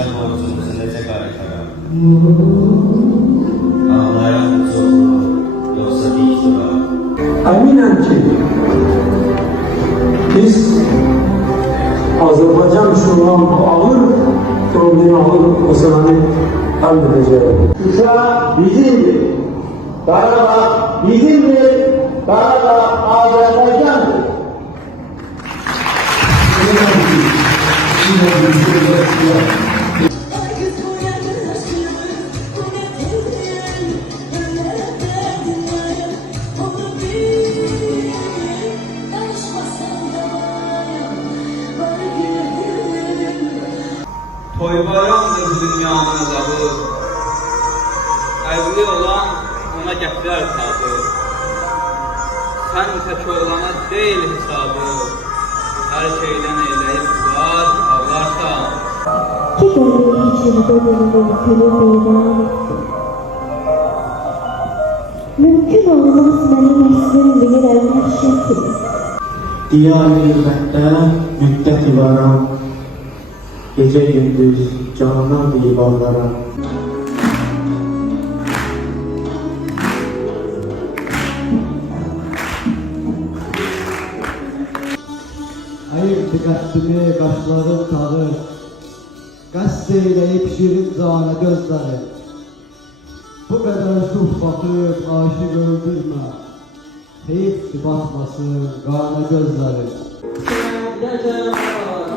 Sizə borcumuzu necə qaytaram? Ağlayan çoxlu, yoxsa dik durar? Əminəm ki, biz Azərbaycan üçün olan bu ağır problemi, ağır meseleyi həll edəcəyik. Şuşa bizimdir, Qarabağ bizimdir, Qarabağ Azərbaycandır. Toy bayramdır dünyanın azabı, evli olan ona gətirər tadı. Sən tək olana deyil hesabı, hər şeydən eyləyib var, ağlarsan. Ki gəlib içində benim ölkülü meydan etdi. Mümkün olmaz mənim əslim bilirəm vəhşətim. Diyar-ı qürbətdə müddət ivaram, gecə gündüz canına divarlara. Ayırdı qəddimi qaşların tağı, qəsd eyləyib şirin canə gözləri. Bu qədər şux baxıb aşıq öldürmə, heyifdir batmasın qana gözləri. Gecə var,